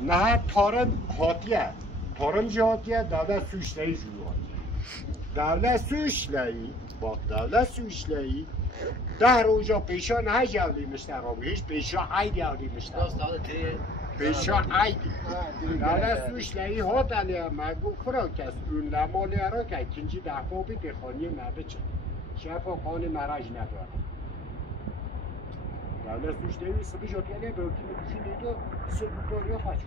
نه تارم هاتیه تارم جهاتیه دولت سوشلایی جوهاتیه دولت سوشلایی با دولت سوشلایی 10 روزا پیشا نه جولی مشترام هیچ پیشا عیدی اولی مشترام پیشا عیدی دولت سوشلایی هات علیه مگو فراک است اون لمالی را که کنجی دفعه بی دخانی نبه چه شفا خانه مراج نداره دولت سوشلایی سبی جاتیه نه برکی نبوشی نیدو سبی کاری خوش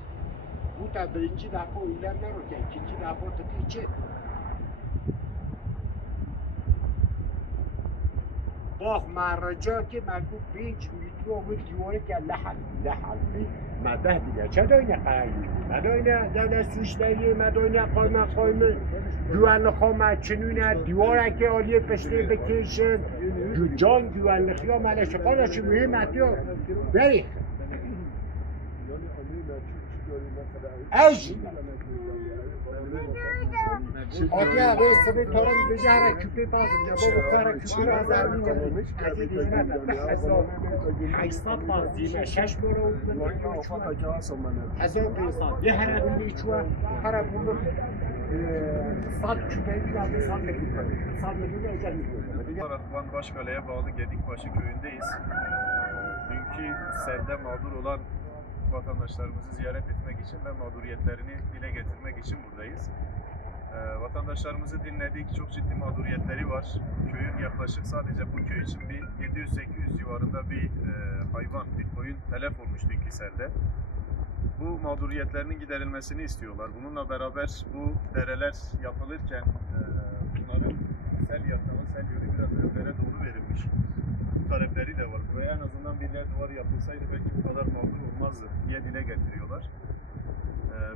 bu da birinci defa ilerler olacak, ikinci defa tabii ki. Bak maraca ki megu 5 metre over diyor ki lahal bir madah bile. Çada oyna kayı. Madayna devlet suçları, madayna kaymakayımı, güvenlik hamaçınına divara ki aliye peşte bekişin, can güvenlik ya meleşikana şu mühim atıyor. Beri. Eji. Oya ve sabit torun bejara küpe bazı ya bu kara küpe azarlı olmuş. Aziz hizmet hesap. Haysat bazı şaş bora hesap insan. Bir her bir çuva para bunu sat küpe ya sat küpe. Sat küpe özel mi? Van Başkale'ye bağlı Gedikbaşı köyündeyiz. Dünkü selde mağdur olan vatandaşlarımızı ziyaret etmek için ve mağduriyetlerini dile getirmek için buradayız. Vatandaşlarımızı dinledik, çok ciddi mağduriyetleri var. Köyün yaklaşık sadece bu köy için bir 700-800 civarında bir hayvan, bir koyun telef olmuş dünkü selde. Bu mağduriyetlerinin giderilmesini istiyorlar. Bununla beraber bu dereler yapılırken bunların sel yatağı, sel yönü biraz önlere doğru verilmiş. Talepleri de var. Buraya en azından bir duvar yapılsaydı belki bu kadar mağdur olmazdı diye dile getiriyorlar.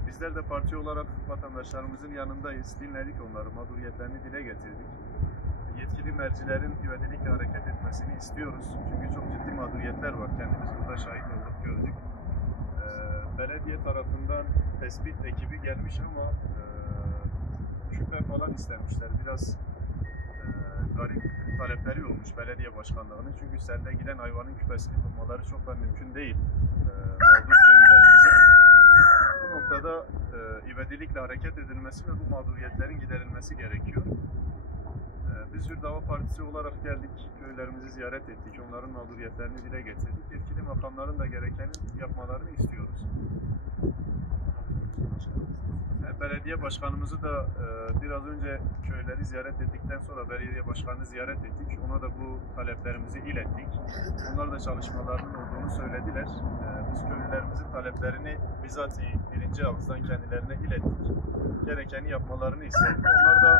Bizler de parti olarak vatandaşlarımızın yanındayız. Dinledik onları, mağduriyetlerini dile getirdik. Yetkili mercilerin güvenlikle hareket etmesini istiyoruz. Çünkü çok ciddi mağduriyetler var. Kendimiz burada şahit olduk, gördük. Belediye tarafından tespit ekibi gelmiş ama küpe falan istemişler. Biraz garip talepleri olmuş belediye başkanlığının. Çünkü selde giden hayvanın küpesini bulmaları çok da mümkün değil mağdur köylülerimize. Bu noktada ivedilikle hareket edilmesi ve bu mağduriyetlerin giderilmesi gerekiyor. Biz bir Dava Partisi olarak geldik, köylerimizi ziyaret ettik, onların mağduriyetlerini dile getirdik. Yetkili makamların da gerekeni yapmalarını istiyoruz. Belediye başkanımızı da biraz önce köyleri ziyaret ettikten sonra belediye başkanını ziyaret ettik. Ona da bu taleplerimizi ilettik. Onlar da çalışmalarının olduğunu söylediler. Biz köylülerimizin taleplerini bizatihi birinci ağızdan kendilerine ilettik. Gerekeni yapmalarını istedik. Onlar da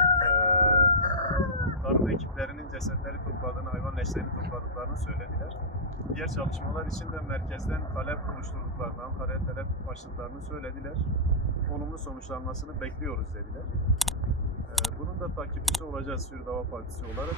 tarım ekiplerinin cesetleri topladığını, hayvan leşlerini topladıklarını söylediler. Diğer çalışmalar için de merkezden talep oluşturduklarını, Ankara'ya talep açtıklarını söylediler. Olumlu sonuçlanmasını bekliyoruz dediler. Bunun da takipçisi olacağız Sür Dava Partisi olarak.